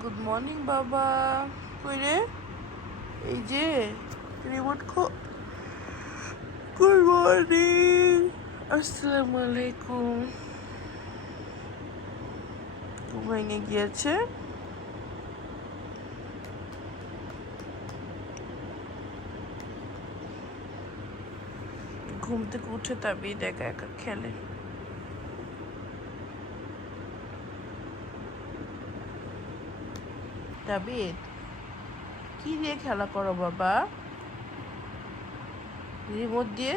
Good morning বাবা কই রে এই যে রিমোট খো গুড মর্নিং আসসালামু আলাইকুম গিয়েছে ঘুম থেকে উঠে তাবিদ একা একা খেলে। তাবিদ কি দিয়ে খেলা করো বাবা? রিমোট দিয়ে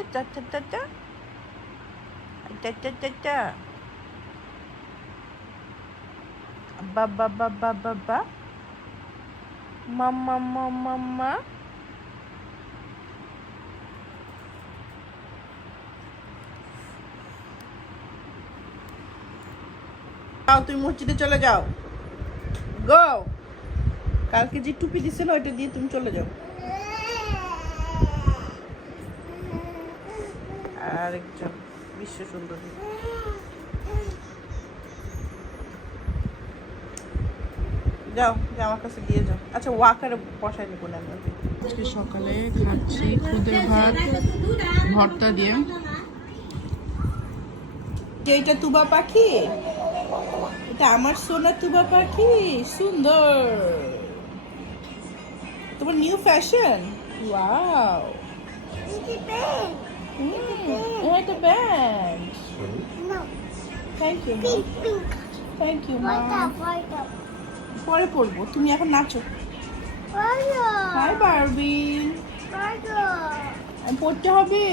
মাম্মা যাও, তুমি মসজিদে চলে যাও। গো! কালকে যে টুপি দিছিল ওইটা দিয়ে তুমি চলে যাও। আরেকজন বিশ্ব সুন্দরী। যাও আমার কাছে দিয়ে যাও। আচ্ছা ওয়াকারে বসাই নেব না আজকে সকালে খাচ্ছি খুদে ভাত ভর্তা দিয়ে। এটা তুবা পাখি? এটা আমার সোনা তুবা পাখি সুন্দর। তোমার নিউ ফ্যাশন ওয়াও এটা band thank you thank you পরে পড়ব তুমি এখন নাচো। হাই বারবি আমি পড়তে হবে।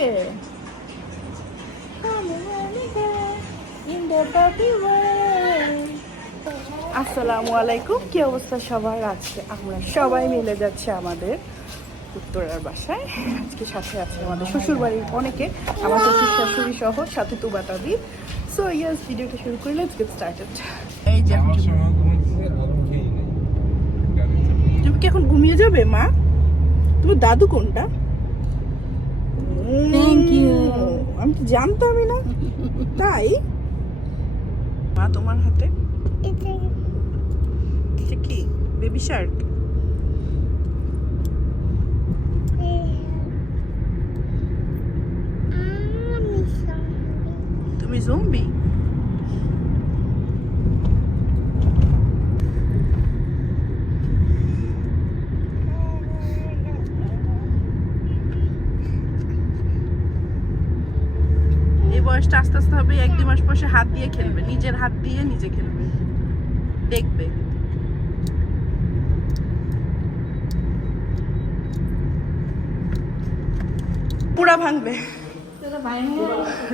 আসসালামু আলাইকুম কি অবস্থা সবার? আজকে আমরা সবাই মিলে যাচ্ছে আমাদের উত্তরার বাসায়। আজকে সাথে আছে আমাদের শ্বশুর বাড়ির অনেকে আমার শ্বশুর শাশুড়ি সহ সাথে তুবাটা দি সো ইয়াস ভিডিওটা শুরু করি লেটস গেট স্টার্টেড এই যে তুমি কি এখন ঘুমিয়ে যাবে মা? তোমার দাদু কোনটা? Thank you. আমি তো জানতামই না। তাই? মা তোমার হাতে? এটা কি? বেবি শার্ক তুমি জম্বি বয়সটা আস্তে আস্তে হবে, এক দুই মাস পর হাত দিয়ে খেলবে, নিজের হাত দিয়ে নিজে খেলবে। দেখবে। পুরা ভাঙবে।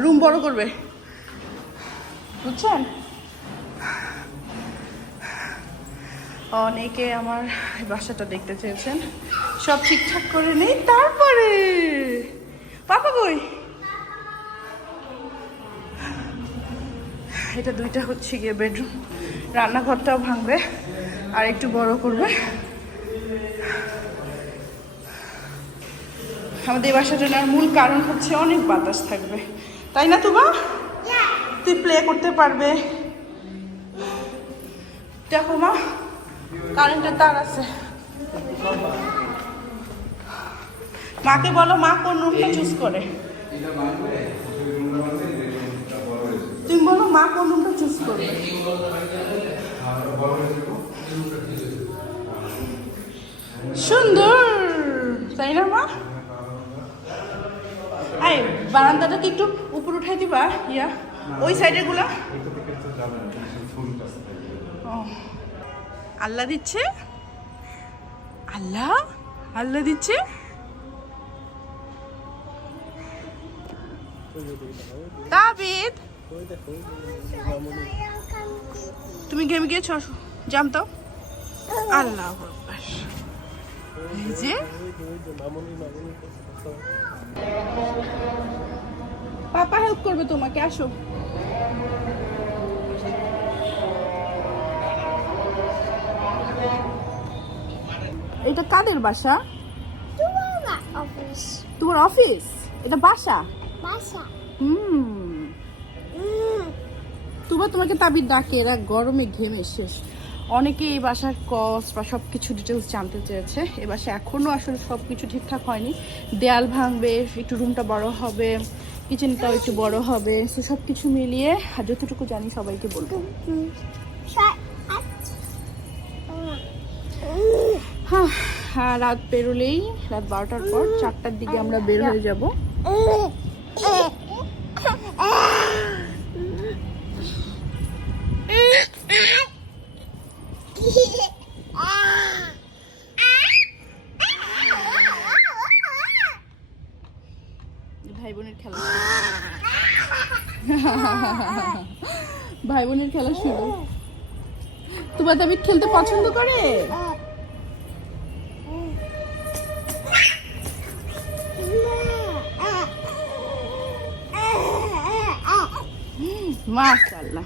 রুম বড় করবে। বুঝছেন? অনেকে আমার বাসাটা দেখতে চেয়েছেন। সব ঠিকঠাক করে নেই, তারপরে? পাপা বই এটা দুইটা হচ্ছে গিয়ে বেডরুম রান্নাঘরটাও ভাঙবে, আর একটু বড় করবে। আমাদের বাসাটা নেওয়ার মূল কারণ হচ্ছে অনেক বাতাস থাকবে। তাই না তোমা তুই প্লে করতে পারবে। দেখো মা কারেন্টের তার আছে। মাকে বলো মা কোন রুমটা চুজ করে? তুমি বলো মা কোন রুমটা চুজ করবে সুন্দর, তাই না মা? এই বারান্দাটাকে একটু উপর উঠাই দিবা ইয়া। ওই সাইডেরগুলা আল্লাহ দিচ্ছে? আল্লাহ? আল্লাহ দিচ্ছে? তাবিদ! তুমি গেমে গিয়েছ? জানতো আল্লাহ। এই যে? পাপা হেল্প করবে তোমাকে আসো। এটা কাদের বাসা? অফিস তোমার অফিস এটা বাসা? বাসা। হুম তুবা তোমাকে তাবির ডাকে এরা গরমে ঘেমে শেষ। অনেকে এই বাসার কস্ট বা সব কিছু ডিটেলস জানতে চেয়েছে। এ বাসা এখনও আসলে সব কিছু ঠিকঠাক হয়নি। দেয়াল ভাঙবে, একটু রুমটা বড় হবে কিচেনটাও একটু বড় হবে। সো সব কিছু মিলিয়ে আর যতটুকু জানি সবাইকে বলব। হ্যাঁ হ্যাঁ রাত পেরোলেই, রাত বারোটার পর চারটার দিকে আমরা বের হয়ে যাব। বোনের খেলা শুরু তোমার দাবি খেলতে পছন্দ করে? মাশাআল্লাহ।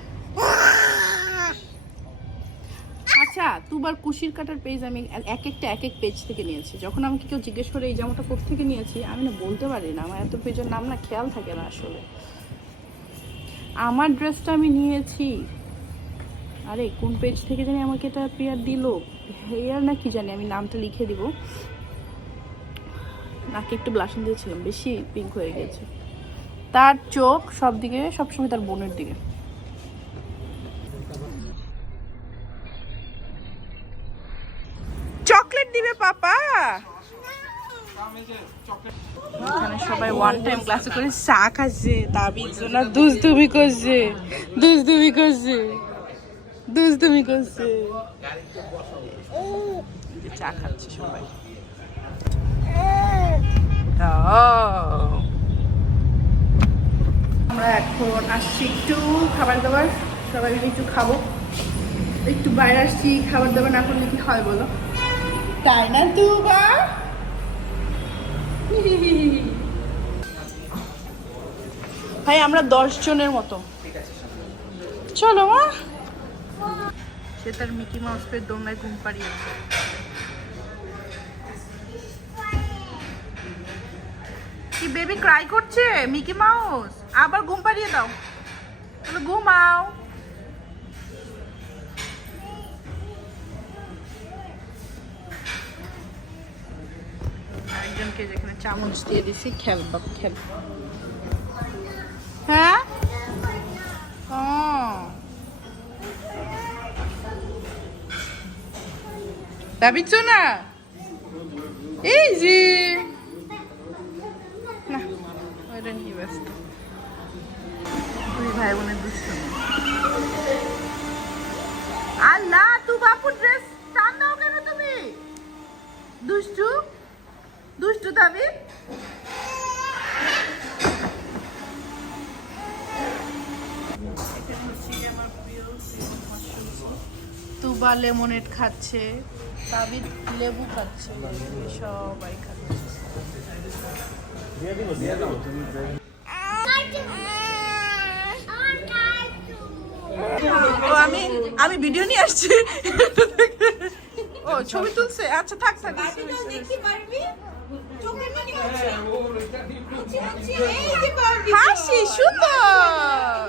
আচ্ছা তুবার কুশির কাটার পেজ আমি এক একটা, এক এক পেজ থেকে নিয়েছি। যখন আমাকে কেউ জিজ্ঞেস করে, এই জামাটা কোথা থেকে নিয়েছি? আমি না বলতে পারি না। আমার এত পেজের নাম না খেয়াল থাকে না আসলে। আমার ড্রেসটা আমি নিয়েছি। আরে, কোন পেজ থেকে জানি আমাকে এটা পেয়ার দিল? হেয়ার না কি জানি, আমি নামটা লিখে দিব। নাকে একটু ব্লাশন দিয়েছিলাম, বেশি পিঙ্ক হয়ে গেছে। তার চোখ সব দিকে, সবসময় তার বোনের দিকে। চকলেট দিবে পাপা! এখানে সবাই ওয়ান টাইম ক্লাসে করে চা খাচ্ছে, তাবিজ না দুজদুমি করছে দুজদুমি করছে দুজদুমি করছে। চা খাচ্ছে সবাই. আমরা এখন আসছি একটু খাবার দাবার, সবাই মিলে একটু খাব। একটু বাইরে আসছি, খাবার দাবার না করলে কি হয় বলো? তাই না তুবা ভাই, আমরা দশ জনের মতো। চলো মা। সে তার মিকি মাউস পেয়ে দোলনায় ঘুম পাড়িয়েছে। কি বেবি ক্রাই করছে? মিকি মাউস, আবার ঘুম পাড়িয়ে দাও। তাহলে ঘুমাও। আরেকজনকে যেখানে চামচ দিয়ে দিছি খেল খেল এই যে। না ওইটা নিয়ে ব্যস্ত। দুই ভাই বোনের দুষ্টুমি আল্লাহ তু বাপু ড্রেস টান দাও কেন তুমি? দুষ্টু? দুষ্টু দাবি তুবা লেমনেড খাচ্ছে। তাবিদ লেবু খাচ্ছে সবাই ও আমি আমি ভিডিও নিয়ে আসছি। ও ছবি তুলছে? আচ্ছা থাক থাক হাসি সুন্দর।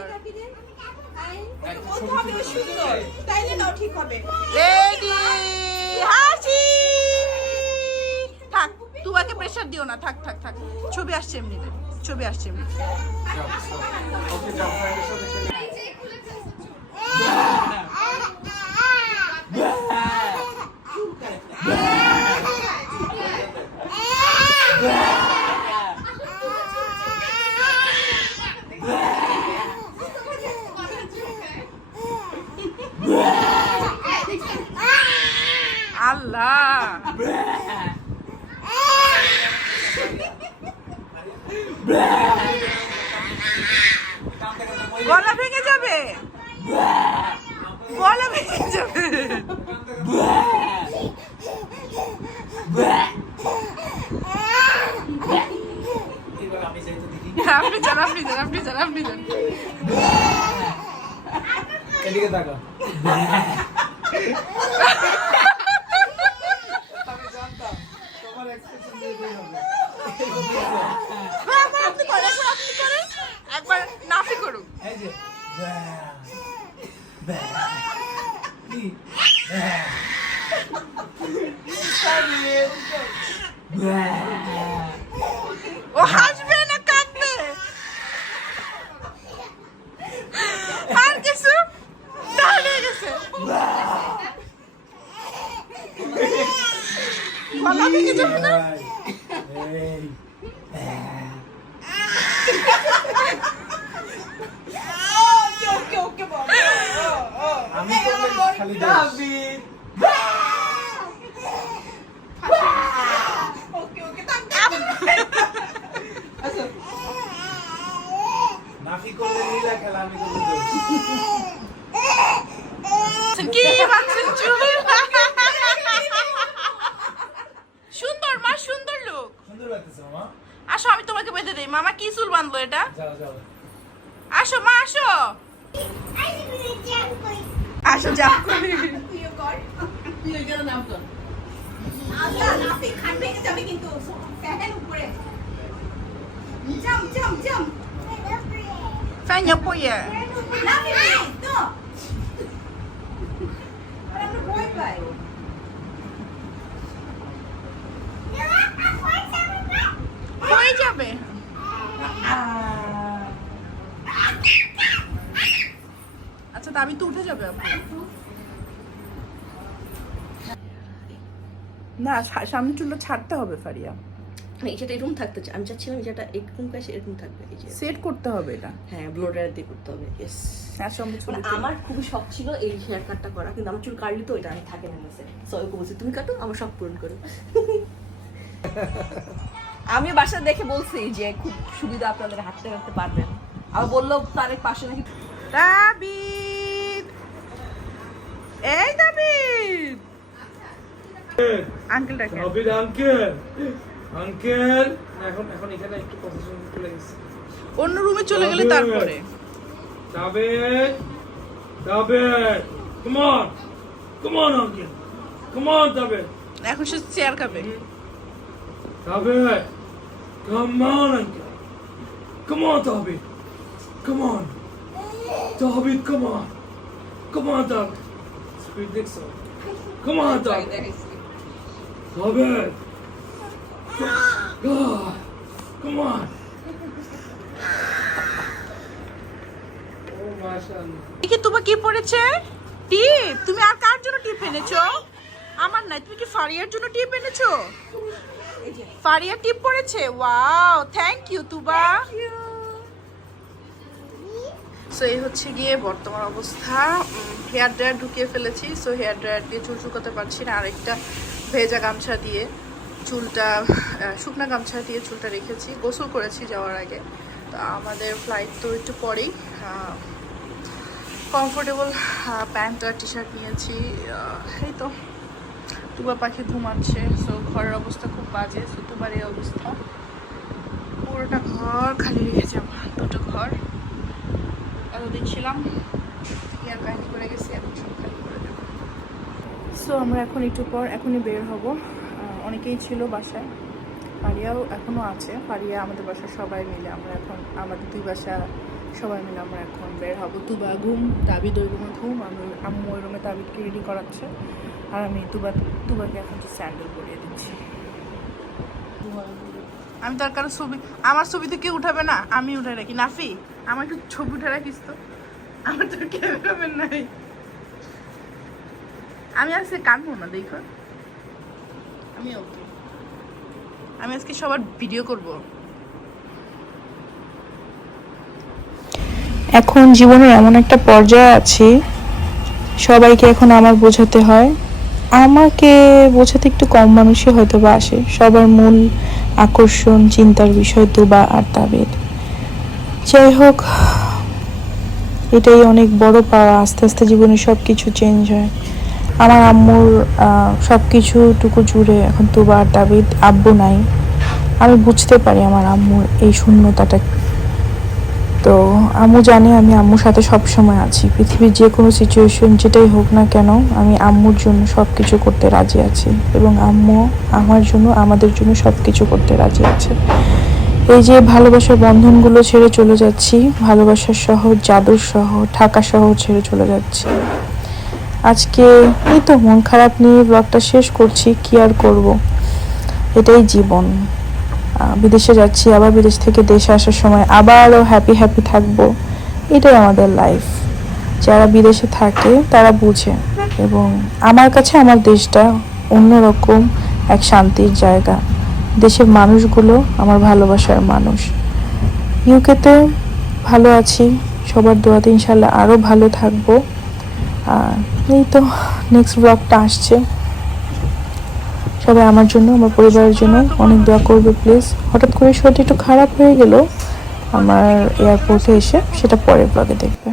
রেডি হাসি। থাক তুয়াকে প্রেশার দিও না থাক থাক থাক। ছবি আসছে এমনিতে ছবি আসছে এমনিতে আল্লাহ গলা ভেঙে যাবে? গলা ভেঙে যাবে। আপনি যান আপনি যান আপনি যান আপনি যান। এদিকে তাকা আমি জানতাম তোমার এক্সপ্রেশন দিয়ে হবে একবার আপনি করেন একবার আপনি করেন একবার নাফি করুন এই যে কি ও হাসবে না কাঁদবে আর কিছু দাঁড়িয়ে গেছে গলা ভেঙে যাবে না এই আমি খালি নাফি করলে নীলা খেলা আমি কি বাচ্চা চুল সুন্দর মা সুন্দর লোক সুন্দর লাগতেছে মামা। আসো আমি তোমাকে বেঁধে দেই। মামা কি চুল বাঁধলো এটা? যাও যাও। আসো মা আসো। আসো যাও আল্লাহ নাফি খান ভেঙে যাবে কিন্তু ফ্যানের উপরে জাম জাম জাম ফ্যান পইয়া নাফি প্লিজ তো আর আমরা ভয় পাই হয়ে যাবে আচ্ছা তা আমি তো উঠে যাবে না সা- সামনের চুলটা ছাড়তে হবে ফারিয়া। না এটা এরকম থাকতে চাই। আমি চাচ্ছিলাম যেটা এরকম কাছে এরকম থাকবে এই যে। সেট করতে হবে এটা। হ্যাঁ ব্লোডার দিয়ে করতে হবে ইয়েস হ্যাঁ মানে আমার খুবই শখ ছিল এই হেয়ার কাটটা করা কিন্তু আমার চুল কাটলি তো এটা আমি থাকে না সো ওকে বলছি তুমি কাটো আমার শখ পূরণ করো। আমি বাসা দেখে বলছি যে খুব সুবিধা আপনাদের হাঁটতে হাঁটতে পারবেন। আবার বলল তার পাশে নাকি এই দাবিদ আঙ্কেল ডাকে দাবিদ আঙ্কেল আঙ্কেল এখন এখন এখানে একটু চলে গেছে অন্য রুমে চলে গেলে তারপরে! David! Come on! Come on, Uncle! Come on, David! এখন সে চেয়ার খাবে! Come on, Uncle! Come on, David! Come on! David, come on! Come on, David! Dixon! Come on, David! David! God! Come on! Oh. দেখি তোমার কি পড়েছে টিপ তুমি আর কার জন্য টিপ এনেছো আমার নাই তুমি কি ফারিয়ার জন্য টিপ এনেছো ফারিয়া টিপ পড়েছে wow thank you Tuba so এই হচ্ছে গিয়ে বর্তমান অবস্থা। হেয়ার ড্রায়ার ঢুকিয়ে ফেলেছি। সো হেয়ার ড্রায়ার দিয়ে চুল শুকাতে পারছি না। আরেকটা ভেজা গামছা দিয়ে চুলটা শুকনা গামছা দিয়ে চুলটা রেখেছি। গোসল করেছি যাওয়ার আগে। তো আমাদের ফ্লাইট তো একটু পরেই। কমফোর্টেবল প্যান্ট আর টি শার্ট নিয়েছি এই তো। তুবা পাখি ঘুমাচ্ছে। সো ঘরের অবস্থা খুব বাজে। সো তোমার এই অবস্থা। পুরোটা ঘর খালি রেখে যাব দুটো ঘর। এতদিন ছিলাম ইয়ার কাহিনী করে গেছি এখন সব খালি করে দেবো। সো আমরা এখন একটু পর এখনই বের হব। অনেকেই ছিল বাসায়। ফারিয়াও এখনও আছে। ফারিয়া আমাদের বাসার সবাই মিলে আমরা এখন আমাদের দুই বাসা সবাই মিলে আমরা এখন বের হব। তুবা ঘুম তাবিদ ওই রুমে ঘুম আমি আম্মু ওই রুমে তাবিদকে রেডি করাচ্ছে। আর আমি তুবা তুবাকে এখন স্যান্ডেল পরিয়ে দিচ্ছি। আমি তার কারও ছবি আমার ছবি তো কেউ উঠাবে না আমি উঠে রাখি। নাফি আমার একটু ছবি উঠে রাখিস তো। আমার তো ক্যামেরাম্যান নাই। আমি আজকে কানবো না দেখো। আমি ওকে আমি আজকে সবার ভিডিও করব। এখন জীবনের এমন একটা পর্যায়ে আছি সবাইকে এখন আমার বোঝাতে হয় আমাকে বোঝাতে একটু কম মানুষই হয়তো বা আসে। সবার মূল আকর্ষণ, চিন্তার বিষয় দুবা আর তাবের। যাই হোক এটাই অনেক বড় পাওয়া। আস্তে আস্তে জীবনে সব কিছু চেঞ্জ হয়। আমার আম্মুর সব কিছুটুকু জুড়ে এখন তুবা আর তাবিদ আব্বু নাই। আমি বুঝতে পারি আমার আম্মুর এই শূন্যতাটা তো আম্মু জানে আমি আম্মুর সাথে সব সময় আছি। পৃথিবীর যে কোনো সিচুয়েশন যেটাই হোক না কেন, আমি আম্মুর জন্য সব কিছু করতে রাজি আছি এবং আম্মু আমার জন্য, আমাদের জন্য সব কিছু করতে রাজি আছে। এই যে ভালোবাসার বন্ধনগুলো ছেড়ে চলে যাচ্ছি, ভালোবাসার শহর, জাদুর শহর, ঢাকা শহর ছেড়ে চলে যাচ্ছি। আজকে এই তো মন খারাপ নিয়ে ব্লগটা শেষ করছি, কি আর করব? এটাই জীবন। বিদেশে যাচ্ছি, আবার বিদেশ থেকে দেশে আসার সময় আবারও হ্যাপি হ্যাপি থাকব। এটাই আমাদের লাইফ যারা বিদেশে থাকে, তারা বুঝে। এবং আমার কাছে আমার দেশটা অন্যরকম এক শান্তির জায়গা। দেশের মানুষগুলো আমার ভালোবাসার মানুষ। ইউকেতে ভালো আছি। সবার দোয়াতে ইনশাল্লাহ আরও ভালো থাকব। আর এই তো নেক্সট ব্লগটা আসছে। সবাই আমার জন্য, আমার পরিবারের জন্য অনেক দোয়া করবে প্লিজ হঠাৎ করে শরীরটা একটু খারাপ হয়ে গেল, আমার এয়ারপোর্টে এসে সেটা পরের ব্লগে দেখবে।